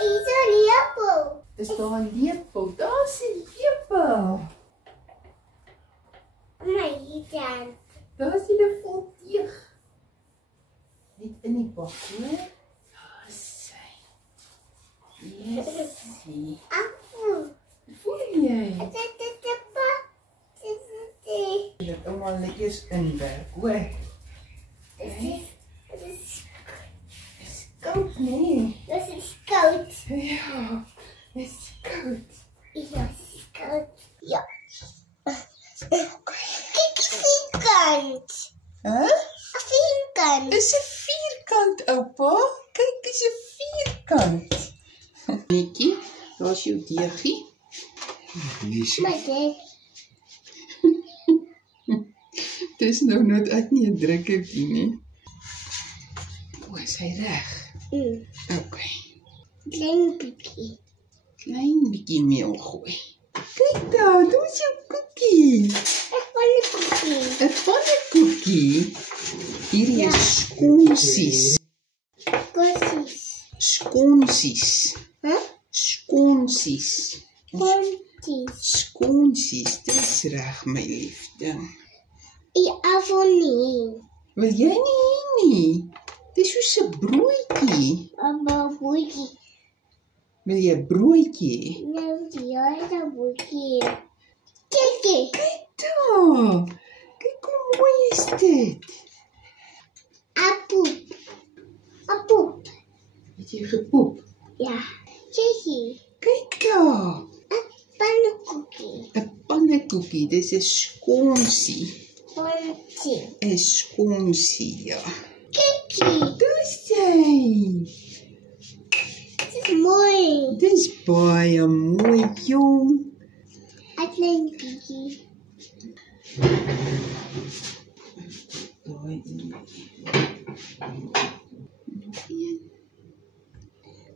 Is 'n lepel. Is daar 'n lepel? Daar's 'n lepel. My dan. Daar's die vol teeg. Net in die bak, hoor. Daar sy. Yesie. Apple. Voel jy? Dit pa. Jy het allemaal net eers inwerk, hoor. Dit Is koud, nee. is koud. Ja, is koud. Ja, is koud. Ja. Kyk, vierkant. Huh? 'n vierkant. Is 'n vierkant, oupa. Kyk, is 'n vierkant. Netjie, daar's jou deegie. My dad. Dis nou net uit nie 'n drukkertjie nie. O, is hy reg? OK. Klein bietjie. Klein bietjie meel gooi. Kyk daar, daar's jou koekie. Ek wil 'n koekie. 'n Pannekoekie. Hierdie is skonsies. Kossies. Skonsies. Huh? Skonsies. Konties. Skonsies, dis reg my liefde. Ek wil nie. Wil jy nie hê nie? Dis soos 'n broodjie. Maar boetjie. Wil jy 'n broodjie hê? Nou jy is 'n boetjie. Kyk. Kyk daar. Kyk hoe mooi is dit. Appel. Het jy gepoep? Ja. Kyk. Kyk daar. 'n Pannekoekie. 'n Pannekoekie, dis 'n skonsie. Kontie. 'n Skonsie, ja. Kykie. Dis jy. Dit is mooi. Dis baie mooi, jong. 'n klein bietjie. Daai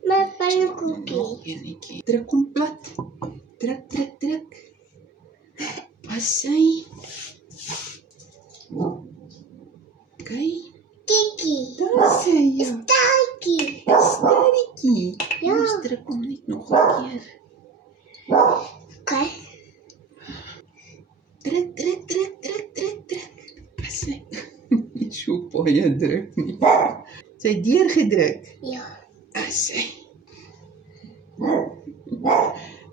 My pannekoekie. nog enetjie. Druk hom plat. Druk. Pas hy. Kyk, Kykie. daar sê jy. Taakie. Sterretjie. Ja. Ons druk hom net nog 'n keer. Okay. Druk. Pas hy. Nie so baie druk nie. Sy het deurgedruk. Ja. As hy.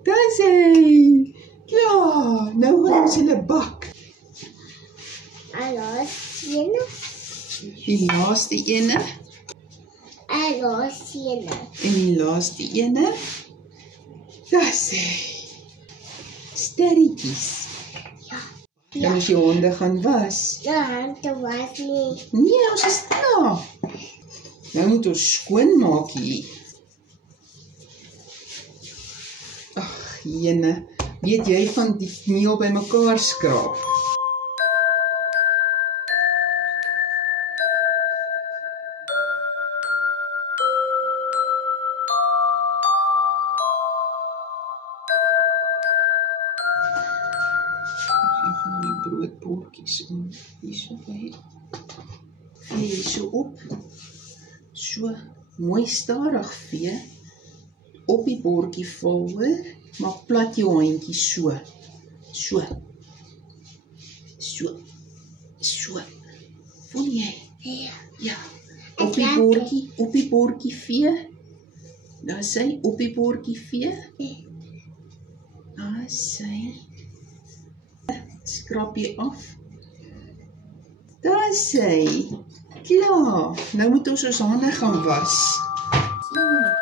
Daar is hy. Klaar, nou gaan ons hulle bak. Hallo, Die laaste ene Siena. en die laaste ene. Daar is hy. Sterretjies. Ja. Dan moet jy honde gaan was. Ja, dit was nie. Nee, ons is klaar. Nou moet ons skoonmaak hier. Ag, jene. Weet jy van die meel by mekaar skraap? Van die broodbordjies om hierso by. Vee hierso op. So mooi stadig vee. Op die bordjie val, hoor. Maak plat jou handjie so. So. Voel jy? Ja. Ja. Op die bordjie vee. Daar sy op die bordjie vee. Daar sy. Skrap jy af. Daar is hy. Klaar. Nou moet ons hande gaan was. Sien jy?